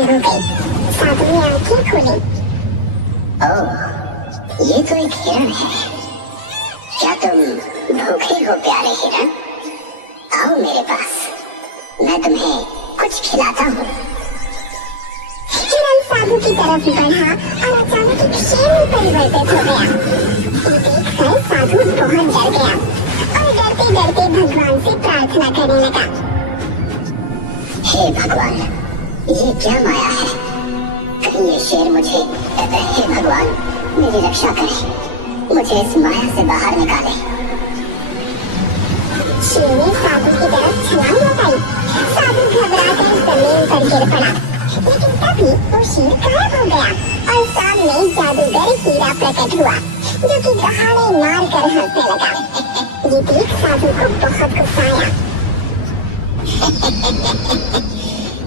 गायब हो गई। साधु ने आंखें खोली। ओह, ये तो एक हिरण है। क्या तुम भूखे हो प्यारे हिरण? आओ मेरे पास, मैं तुम्हें कुछ खिलाता हूँ। हिरण साधु की तरफ बढ़ा और अचानक एक शेर में परिवर्तित हो गया। ये देखकर साधु बहुत डर गया और डरते डरते भगवान से प्रार्थना करने लगा। हे भगवान, ये क्या माया है? कहीं ये शेर मुझे, हे भगवान मेरी रक्षा करें, मुझे इस माया से बाहर निकाले। शेर ने साधु की तरफ छलांग लगाई। साधु घबराकर जमीन पर गिर पड़ा, लेकिन तभी वो शेर गायब हो गया और सामने जादूगर हीरा प्रकट हुआ, जो कि दहाड़े मार कर हंसने लगा। ये देख साधु को बहुत गुस्सा आया।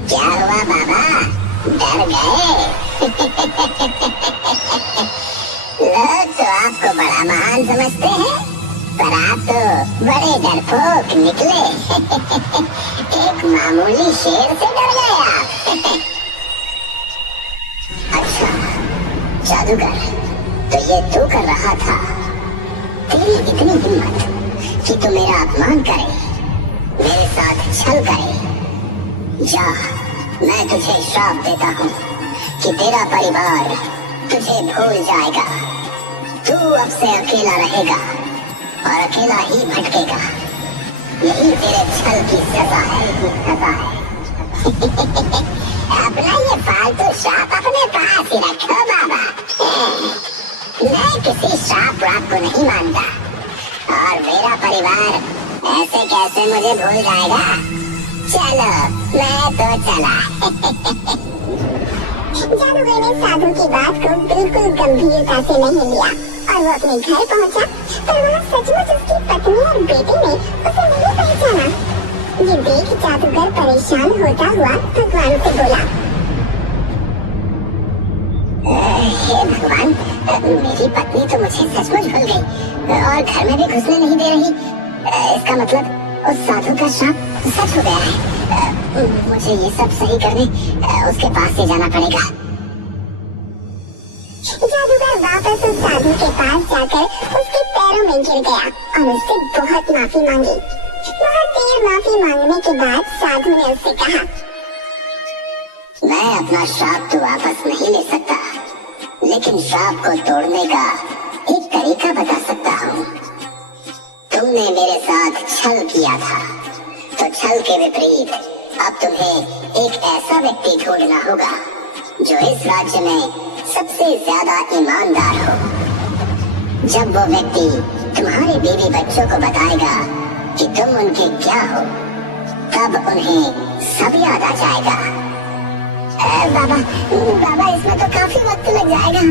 क्या हुआ बाबा, डर गए? लोग तो आपको बड़ा महान समझते हैं, पर आप तो बड़े डरपोक निकले। एक मामूली शेर से डर गए आप। अच्छा जादूगर, तो ये तू कर रहा था? तेरी इतनी हिम्मत कि तू मेरा अपमान करे, मेरे साथ छल करे। जा, मैं तुझे श्राप देता हूँ कि तेरा परिवार तुझे भूल जाएगा। तू अब से अकेला रहेगा और अकेला ही भटकेगा। यही तेरे छल की सजा है, सजा है। अपना ये फालतू श्राप अपने पास ही रखो बाबा। मैं किसी श्राप वाप को नहीं मानता, और मेरा परिवार ऐसे कैसे मुझे भूल जाएगा। चलो, मैं तो चला। जादूगर ने साधु की बात को बिल्कुल गंभीरता से नहीं लिया और वो अपने घर पहुंचा, पर वहाँ सचमुच उसकी पत्नी और बेटे ने उसे नहीं पहचाना। ये देख जादूगर परेशान होता हुआ भगवान से बोला, हे भगवान, मेरी पत्नी तो मुझे सचमुच भूल गई और घर में भी घुसने नहीं दे रही। इसका मतलब उस साधु का श्राप सच हो गया है। मुझे ये सब सही करने उसके पास ही जाना पड़ेगा। जादूगर वापस उस साधु के पास जाकर उसके पैरों में गिर गया और उससे बहुत माफी मांगी। बहुत देर माफी मांगने के बाद साधु ने उससे कहा, मैं अपना श्राप तो वापस नहीं ले सकता, लेकिन श्राप को तोड़ने का एक तरीका बता सकता हूँ। तुमने मेरे साथ छल किया था, तो छल के विपरीत अब तुम्हें एक ऐसा व्यक्ति ढूंढना होगा जो इस राज्य में सबसे ज्यादा ईमानदार हो। जब वो व्यक्ति तुम्हारे बीवी बच्चों को बताएगा कि तुम उनके क्या हो, तब उन्हें सब याद आ जाएगा। बाबा इसमें तो काफी वक्त लग जाएगा।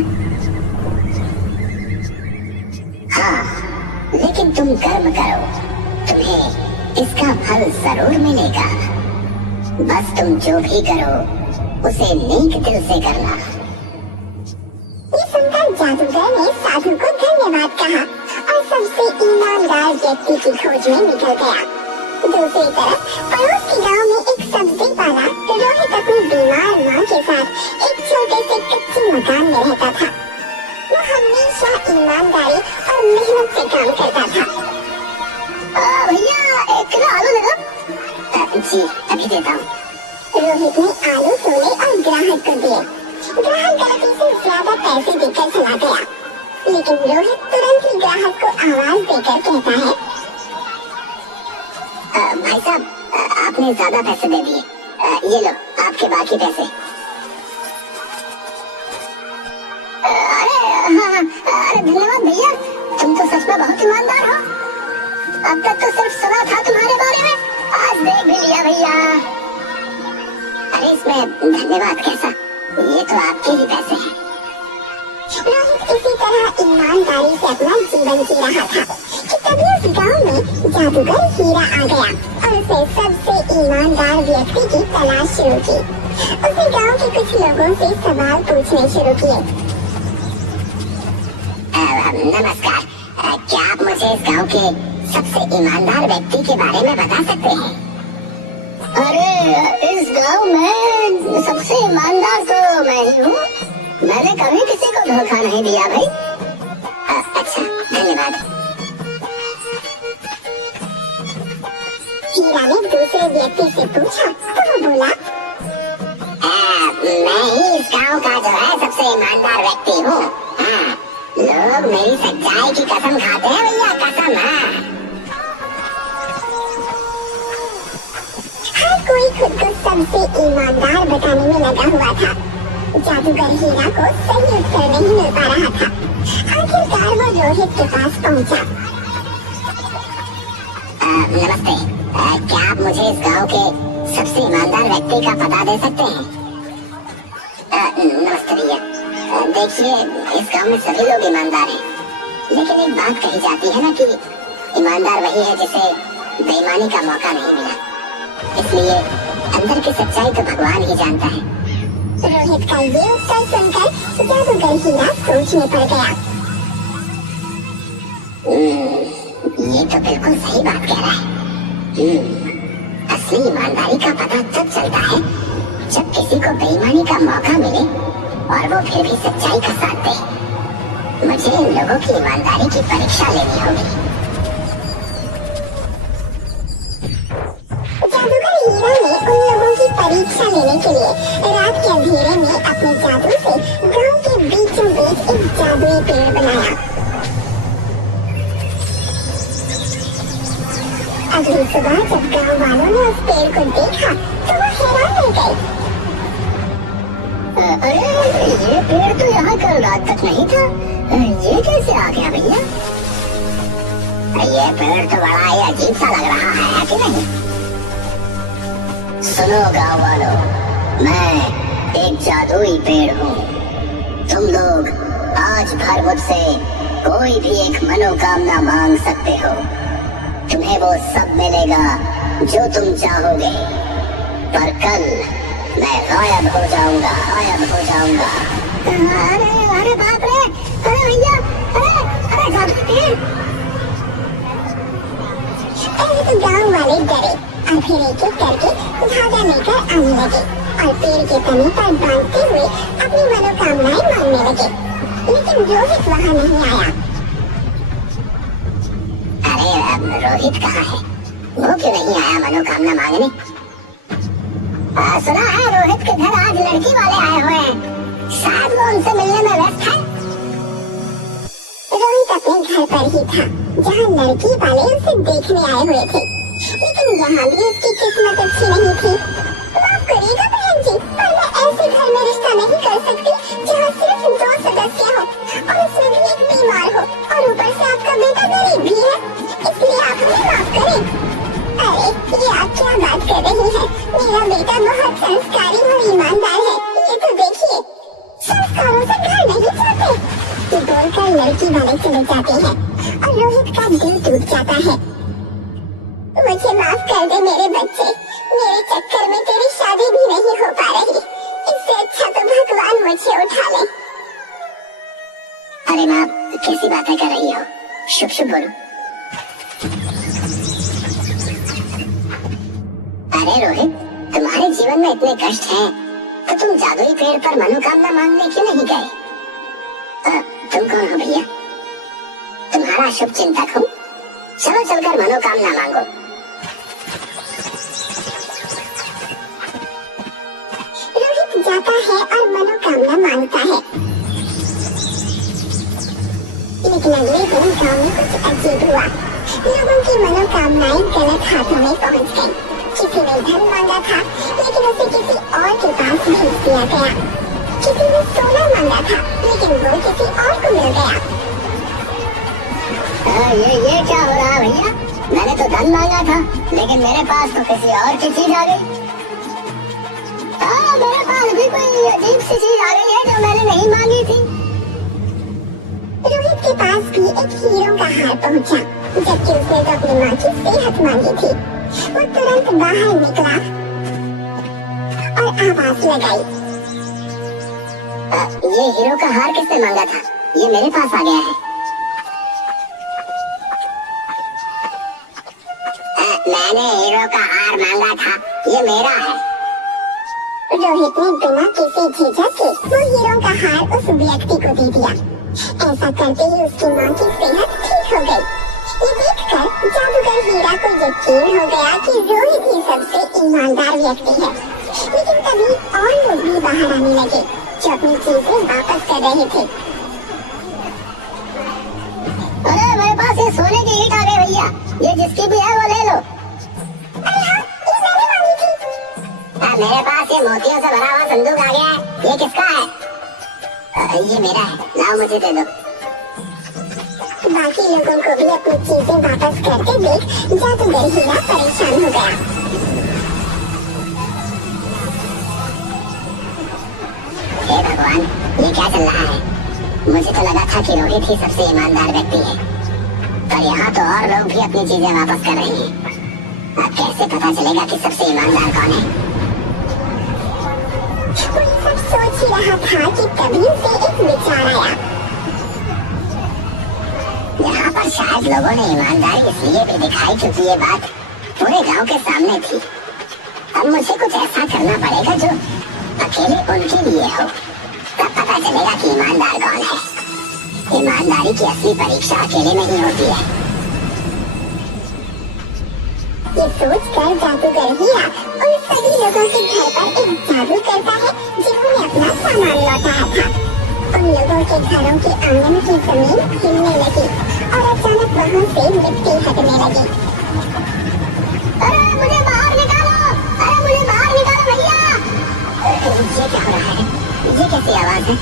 हाँ, लेकिन तुम कर्म करो, तुम्हें इसका फल जरूर मिलेगा। बस तुम जो भी करो उसे नेक दिल से करना। ये सुनकर जादूगर ने साधु को धन्यवाद कहा और सबसे ईमानदार व्यक्ति की खोज में निकल गया। दूसरी तरफ पड़ोस के गांव में एक सब्जी वाला रोहित अपनी बीमार माँ के साथ एक छोटे से कच्चे मकान में रहता था। वो हमेशा ईमानदारी और मेहनत से काम करता था। भैया एक किलो आलू दे दो। जी अभी देता हूँ। रोहित ने आलू तोड़े और ग्राहक को दिए। ग्राहक गलती से ज्यादा पैसे देकर चला गया, लेकिन रोहित तुरंत ही ग्राहक को आवाज देकर कहता है, भाई साहब आपने ज्यादा पैसे दे दिए, ये लो आपके बाकी पैसे। अरे धन्यवाद भैया, तुम तो सच में बहुत ईमानदार हो। अब तक तो सिर्फ सुना था तुम्हारे बारे में, आज देख भी लिया भैया। अरे इसमें धन्यवाद कैसा, ये तो आपके ही पैसे हैं। रोहित इसी तरह ईमानदारी से अपना जीवन जी रहा था कि तभी उस गांव में जादूगर हीरा आ गया और उसे सबसे ईमानदार व्यक्ति की तलाश शुरू की। उसने गांव के कुछ लोगों से सवाल पूछने शुरू किए। नमस्कार, क्या आप मुझे इस गांव के सबसे ईमानदार व्यक्ति के बारे में बता सकते हैं? अरे इस गांव में सबसे ईमानदार मैंने कभी किसी को धोखा नहीं दिया भाई। अच्छा धन्यवाद। हीरा ने दूसरे व्यक्ति से पूछा तो वो बोला, मैं ही इस गांव का जो है सबसे ईमानदार व्यक्ति हूँ। लोग मेरी सच्चाई की कसम खाते हैं भैया, कसम। हर कोई खुद को सबसे ईमानदार बताने में लगा हुआ था। जादूगर हीरा को सही उत्तर नहीं मिल पा रहा था। आखिरकार वो रोहित के पास पहुंचा। नमस्ते, क्या आप मुझे इस गांव के सबसे ईमानदार व्यक्ति का पता दे सकते हैं? नमस्ते भैया, देखिए इस गांव में सभी लोग ईमानदार हैं, लेकिन एक बात कही जाती है ना कि ईमानदार वही है जिसे बेईमानी का मौका नहीं मिला। इसलिए अंदर की सच्चाई तो भगवान ही जानता है। रोहित का ये उत्तर सुनकर जादूगर हीरा सोच में पड़ गया। ये तो बिल्कुल सही बात कह रहा है। असली ईमानदारी का पता तब चलता है जब किसी को बेईमानी का मौका मिले और वो फिर भी सच्चाई का साथ दे। मुझे इन लोगों की ईमानदारी की परीक्षा लेनी होगी। जादूगर हीरा ने उन लोगों की परीक्षा लेने के लिए रात के अंधेरे में अपने जादू से गांव के बीचों बीच एक जादुई पेड़ बनाया। अगली सुबह जब गांव वालों ने उस पेड़ को देखा तो वो हैरान रह गए। अरे ये पेड़ तो यहाँ कल रात तक नहीं था, ये कैसे आ गया भैया? ये पेड़ तो बड़ा ही अजीब सा लग रहा है कि नहीं? सुनो गाँव वालों, मैं एक जादुई पेड़ हूँ। तुम लोग आज भर मुझसे कोई भी एक मनोकामना मांग सकते हो। तुम्हें वो सब मिलेगा जो तुम चाहोगे, पर कल मैं गायब हो जाऊंगा, गायब हो जाऊंगा। अरे बाप रे, अरे भैया, अरे जादू पेड़। पहले तो गांव वाले डरे और फिर एक एक करके धागा लेकर आने लगे और पेड़ के तने पर बांधते हुए अपनी मनोकामनाएं मांगने लगे। लेकिन रोहित वहाँ नहीं आया। अरे रोहित कहाँ है? वो क्यों नहीं आया मनोकामना मांगने? सुना है रोहित के घर आज लड़की वाले आए हुए हैं, शायद वो उनसे मिलने में व्यस्त है। रोहित अपने घर पर ही था जहाँ लड़की वाले उसे देखने आए हुए थे, लेकिन यहाँ भी उसकी किस्मत अच्छी नहीं थी। माफ करिएगा बहन जी, पर मैं ऐसे घर में रिश्ता नहीं कर सकती जहाँ सिर्फ 2 सदस्य हो और उसमें भी एक बीमार हो और ऊपर से आपका बेटा गरीब भी है, इसलिए आप हमें माफ करें। अरे ये आप क्या बात कर रही हैं? मेरा बेटा बहुत संस्कारी और ईमानदार है, ये तो देखिए। संस्कारों से घर नहीं जाते, ये बोलकर लड़की वाले चले जाते हैं और रोहित का दिल टूट जाता है। मुझे माफ कर दे मेरे बच्चे, मेरे चक्कर में तेरी शादी भी नहीं हो पा रही, इससे अच्छा तो भगवान मुझे उठा ले। अरे माँ, कैसी बातें कर रही हो? शुभ शुभ बोलो। अरे रोहित, तुम्हारे जीवन में इतने कष्ट हैं, तो तुम जादुई पेड़ पर मनोकामना मांगने क्यों नहीं गए? तुम कौन हो भैया? तुम्हारा शुभ चिंतक हूँ, चलो चलकर मनोकामना मांगो। रोहित जाता है और मनोकामना मांगता है, लेकिन अगले दिन गांव में कुछ अजीब हुआ। लोगों की मनोकामनाएं गलत हाथों में पहुंच गईं। किसी ने धन मांगा था, लेकिन उसे किसी और के पास भेज दिया गया। किसी ने सोना मांगा था, लेकिन वो किसी और को मिल गया। ये क्या हो रहा है भैया? मैंने तो धन मांगा था, लेकिन मेरे पास तो किसी और की चीज आ गई। मेरे पास भी कोई अजीब सी चीज आ गई है जो मैंने नहीं मांगी थी। रोहित के पास भी एक हीरो का हार पहुंचा, जबकि उसने तो अपनी माँ की सेहत मांगी थी। वो तुरंत बाहर निकला और आवाज लगाई। ये हीरो का हार किसने मांगा था? ये मेरे पास आ गया है। मैंने हीरो का हार मांगा था, ये मेरा है। रोहित ने बिना किसी झिझक के वो हीरो का हार उस व्यक्ति को दे दिया। ऐसा करते ही उसकी माँ की सेहत ठीक हो गई। ये देखकर जादूगर हीरा को यकीन हो गया कि रोहित ही सबसे ईमानदार व्यक्ति है। लेकिन तभी और लोग भी बाहर आने लगे जो अपनी चीजें वापस कर रहे थे। अरे मेरे पास ये सोने की ईंट आ गई भैया, ये जिसकी भी है वो ले लो। अरे हाँ, ये मैंने मांगी थी। मेरे पास ये मोतियों से भरा हुआ संदूक आ गया है, ये किसका है? ये मेरा है, लाओ मुझे दे दो। बाकी लोगों को भी अपनी चीजें वापस करते देख जादूगर हीरा परेशान हो गया। हे भगवान, ये क्या चल रहा है? मुझे तो लगा था कि रोहित ही सबसे ईमानदार व्यक्ति है, पर यहाँ तो और लोग भी अपनी चीजें वापस कर रहे हैं। अब कैसे पता चलेगा कि सबसे ईमानदार कौन है? वो सब सोच ही रहा था कि तभी उसे एक विचार आया। यहाँ पर शायद लोगों ने ईमानदारी इसलिए भी दिखाई क्योंकि ये बात पूरे गांव के सामने थी। अब मुझे कुछ ऐसा करना पड़ेगा जो अकेले उनके लिए हो, तब पता चलेगा कि ईमानदार कौन है। ईमानदारी की असली परीक्षा अकेले में ही होती है। ये सोचकर जादूगर हीरा उन सभी लोगों के घर पर एक जादू करता है जिन्होंने अपना सामान लौटाया था। उन लोगों के घरों के आंगन की जमीन हिलने लगी और अचानक वहाँ से मिट्टी हटने लगी। अरे मुझे बाहर निकालो! अरे मुझे बाहर निकालो भैया! ये क्या हो रहा है? ये कैसी आवाज है?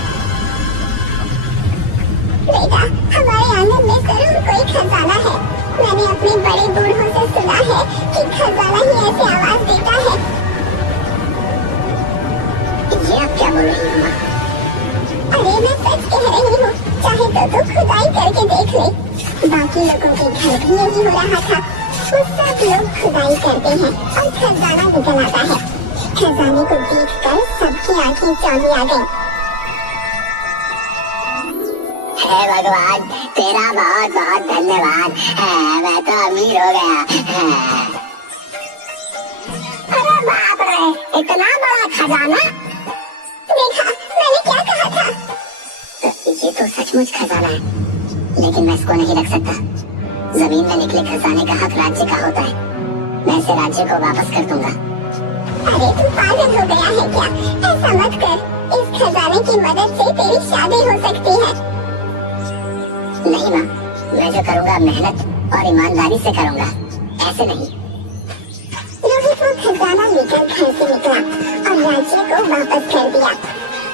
बेटा, हमारे आंगन में जरूर कोई खजाना है। मैंने अपने बड़े बूढ़ों से सुना है कि खजाना ही ऐसी आवाज देता है। ये आप क्या बोल रही हो माँ? अरे मैं सच कह रही हूँ, चाहे तो खुदाई करके देख ले। बाकी लोगों के घर भी यही हो रहा था। वो सब लोग खुदाई करते हैं और खजाना निकल आता है। खजाने को देखकर सबकी आंखें चौंधी आ गईं। हे भगवान, तेरा बहुत बहुत धन्यवाद। मैं तो अमीर हो गया। अरे बाप रे, इतना बड़ा खजाना! देखा, मैंने क्या कहा था? ये तो सचमुच खजाना है, लेकिन मैं इसको नहीं रख सकता। जमीन में निकले खजाने का हक राज्य का होता है। मैं इसे राज्य को वापस कर दूंगा। अरे तू पागल हो गया है क्या? ऐसा मत कर। इस खजाने की मदद से तेरी शादी हो सकती है। नहीं माँ, मैं जो करूँगा मेहनत और ईमानदारी से करूँगा, ऐसे नहीं। रोहित वो खजाना लेकर घर से निकला और राज्य को वापस कर दिया।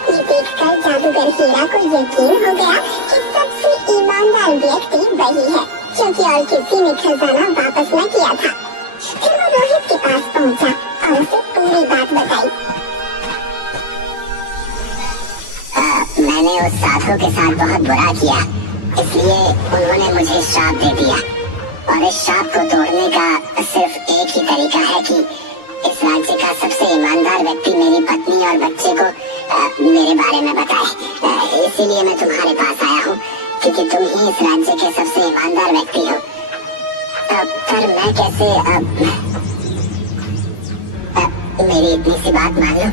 ये देखकर जादूगर हीरा को यकीन हो गया कि सबसे ईमानदार व्यक्ति वही है, क्योंकि और किसी ने खजाना वापस न किया था। फिर वो रोहित के पास पहुंचा और उसे पूरी बात बताई। मैंने उस साधु के साथ बहुत बुरा किया, इसलिए उन्होंने मुझे श्राप दे दिया। और इस श्राप को तोड़ने का सिर्फ एक ही तरीका है कि इस राज्य का सबसे ईमानदार व्यक्ति मेरी पत्नी और बच्चे को मेरे बारे में बताए। इसीलिए मैं तुम्हारे पास आया हूँ, क्योंकि तुम ही इस राज्य के सबसे ईमानदार व्यक्ति हो। पर मैं कैसे मेरी इतनी सी बात मान लो,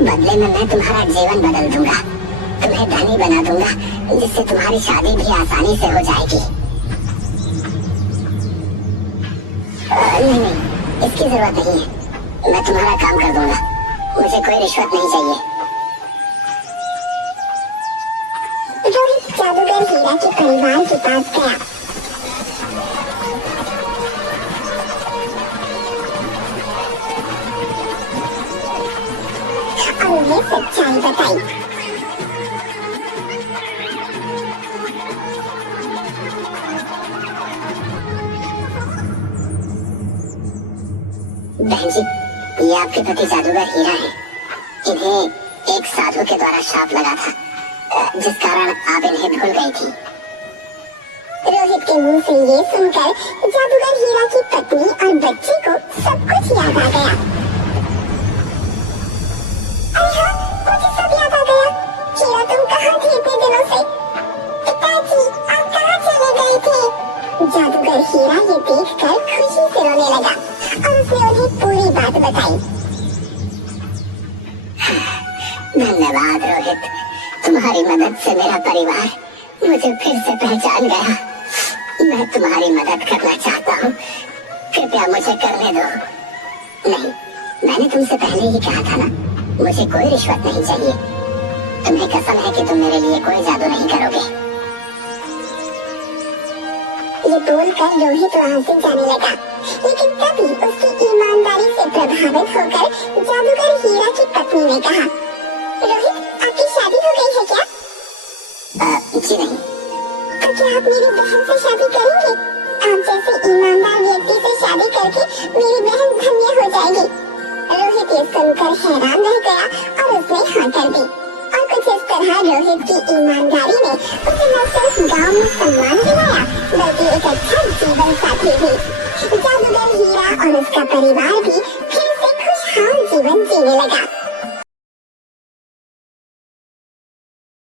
बदले में मैं तुम्हारा जीवन बदल दूंगा, तुम्हें धनी बना दूंगा, जिससे तुम्हारी शादी भी आसानी से हो जाएगी। नहीं, इसकी जरूरत नहीं है। मैं तुम्हारा काम कर दूंगा, मुझे कोई रिश्वत नहीं चाहिए। रोहित जादूगर हीरा के परिवार के पास गया। और उन्हें सच्चाई बताई। बहन जी, ये आपके पति जादूगर हीरा है। इन्हें एक साधु के द्वारा श्राप लगा था, जिस कारण आप इन्हें भूल गई थी। रोहित के मुंह से ये सुनकर जादूगर हीरा की पत्नी और बच्चे को सब कुछ याद आ गया। अरे हाँ, मुझे सब याद आ गया। हीरा, तुम कहाँ थे इतने दिनों से? पिताजी, आप कहाँ चले गए थे? जादूगर हीरा ये देखकर खुशी से रोने लगा और उसने उन्हें पूरी बात बताई। धन्यवाद रोहित, तुम्हारी मदद से मेरा परिवार मुझे फिर से पहचान गया। मैं तुम्हारी मदद करना चाहता हूँ, कृपया मुझे करने दो। नहीं, मैंने तुमसे पहले ही कहा था ना, मुझे कोई रिश्वत नहीं चाहिए। तुम्हें कसम है कि तुम मेरे लिए कोई जादू नहीं करोगे। ये बोलकर रोहित वहाँ से जाने लगा, लेकिन तभी उसकी ईमानदारी से प्रभावित होकर जादूगर हीरा की पत्नी ने कहा, रोहित, आपकी शादी हो गई है क्या? जी नहीं। तो क्या आप मेरी बहन से शादी करेंगे? आप जैसे ईमानदार व्यक्ति से शादी करके मेरी बहन धन्य हो जाएगी। रोहित ये सुनकर हैरान रह गया और उसने हाँ कर दी। और कुछ इस तरह रोहित की ईमानदारी ने उसे न सिर्फ गांव में सम्मान दिलाया, बल्कि एक अच्छा जीवन साथी भी। जादूगर हीरा और उसका परिवार भी फिर से खुशहाल जीवन जीने लगा।